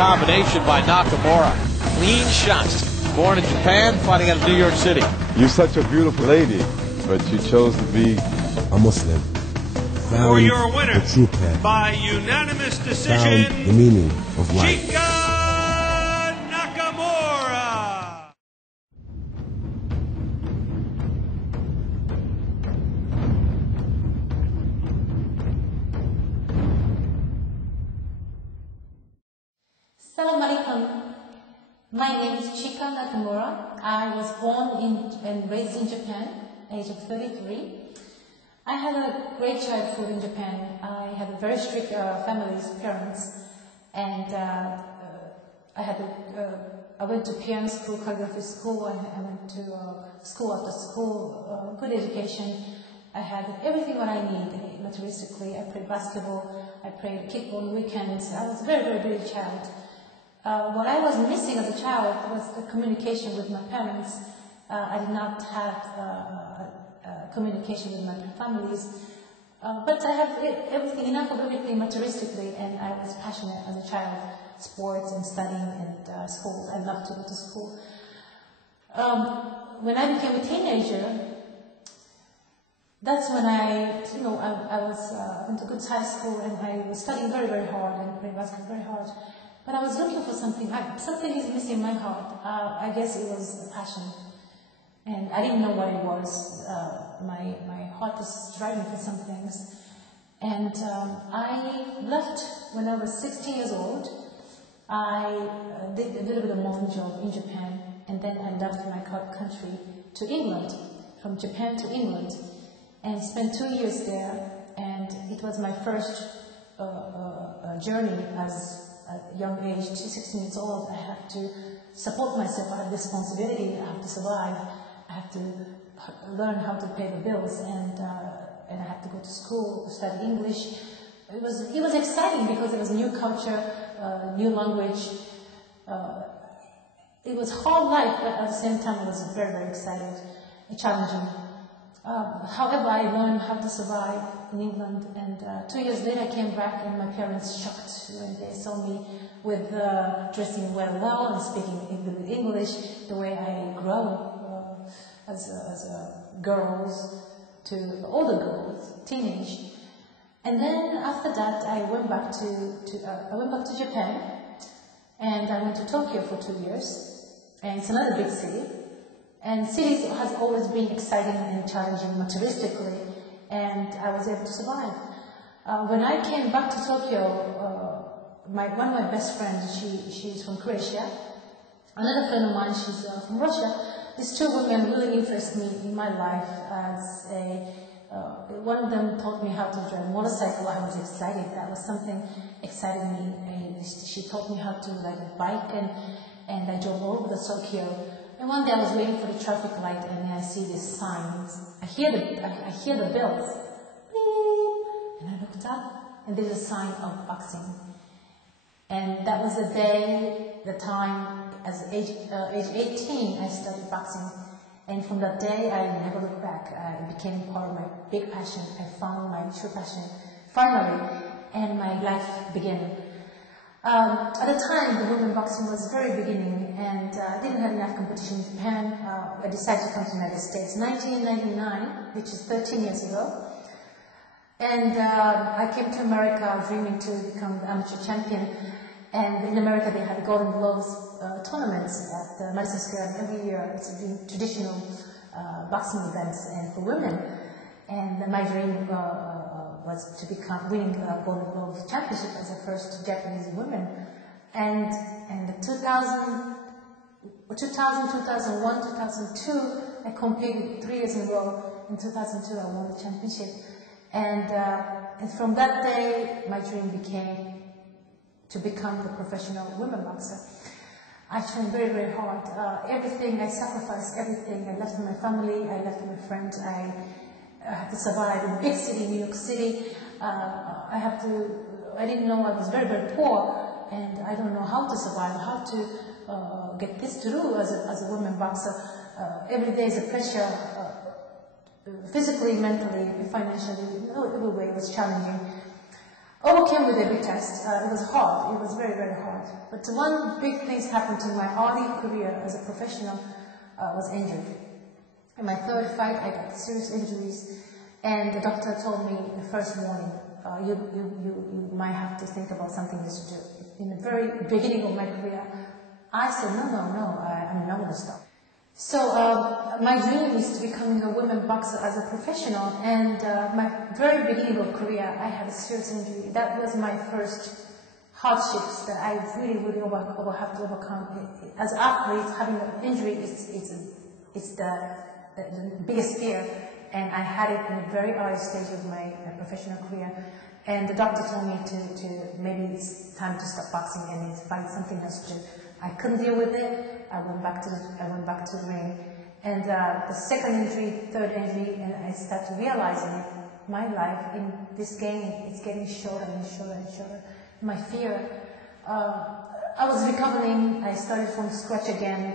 combination by Nakamura. Clean shots. Born in Japan, fighting out of New York City. You're such a beautiful lady, but you chose to be a Muslim. For your winner, the true path. By unanimous decision, Found the meaning of life. Chika Nakamura. Assalamu alaikum. My name is Chika Nakamura. I was born and raised in Japan, age of 33. I had a great childhood in Japan. I had a very strict parents, and I went to piano school, calligraphy school, and I went to school after school, good education. I had everything what I need materialistically. I played basketball, I played kickball on weekends. I was a very, very busy child. What I was missing as a child was the communication with my parents. I did not have communication with my families, but I have enough of everything materialistically, and I was passionate as a child, sports and studying and school. I loved to go to school. When I became a teenager, that's when I went to good high school, and I was studying very, very hard and playing basketball very hard. But I was looking for something. Something is missing in my heart. I guess it was a passion. And I didn't know what it was. My heart was striving for some things. And I left when I was 16 years old. I did a little bit of modeling job in Japan. And then I left my country to England, from Japan to England. And spent 2 years there. And it was my first journey as a young age, 16 years old. I have to support myself. I have responsibility. I have to survive. I have to learn how to pay the bills, and I have to go to school to study English. It was exciting because it was new culture, new language. It was hard life, but at the same time, I was very, very excited, challenging. However, I learned how to survive in England, and 2 years later, I came back, and my parents shocked when they saw me with dressing well and speaking English, the way I grew as girls to older girls, teenage. And then after that, I went back to Japan, and I went to Tokyo for 2 years. And it's another big city. And cities has always been exciting and challenging materialistically, and I was able to survive. When I came back to Tokyo, one of my best friends, she's from Croatia. Another friend of mine, she's from Russia. These two women really interested me in my life as one of them taught me how to drive a motorcycle. I was excited. That was something exciting me. And she taught me how to ride a bike, and I drove all over the Tokyo. And one day I was waiting for the traffic light, and then I see these signs. I hear the bells. And I looked up, and there's a sign of boxing. And that was the time, as age 18, I started boxing. And from that day, I never looked back. It became part of my big passion. I found my true passion, finally, and my life began. At the time, the women boxing was very beginning, and I didn't have enough competition in Japan. I decided to come to the United States, 1999, which is 13 years ago. And I came to America dreaming to become the amateur champion. And in America, they had Golden Gloves tournaments at Madison Square every year. It's a traditional boxing events and for women. And my dream was to winning Golden Glove Championship as the first Japanese woman. And in 2000, 2001, 2002, I competed 3 years in a row. In 2002, I won the championship. And from that day, my dream became to become the professional women boxer. I trained very, very hard. Everything, I sacrificed everything. I left my family, I left my friends. I had to survive in a big city, New York City. I didn't know I was very, very poor, and I don't know how to survive, how to get this through as a woman boxer. Every day is a pressure, physically, mentally, financially, every way it was challenging. Overcame with every test. It was hard. It was very, very hard. But one big thing happened to my early career as a professional was injury. In my third fight, I got serious injuries, and the doctor told me the first morning, you might have to think about something you should do. In the very beginning of my career, I said, no, I'm not going to stop. So my dream is to become a women boxer as a professional, and my very beginning of career, I had a serious injury. That was my first hardships that I really have to overcome. As athletes, having an injury it's the biggest fear, and I had it in a very early stage of my professional career. And the doctor told me to maybe it's time to stop boxing and find something else to do. I couldn't deal with it. I went back to the ring, and the second injury, third injury, and I started realizing it. My life in this game, it's getting shorter and shorter and shorter. My fear. I was recovering. I started from scratch again,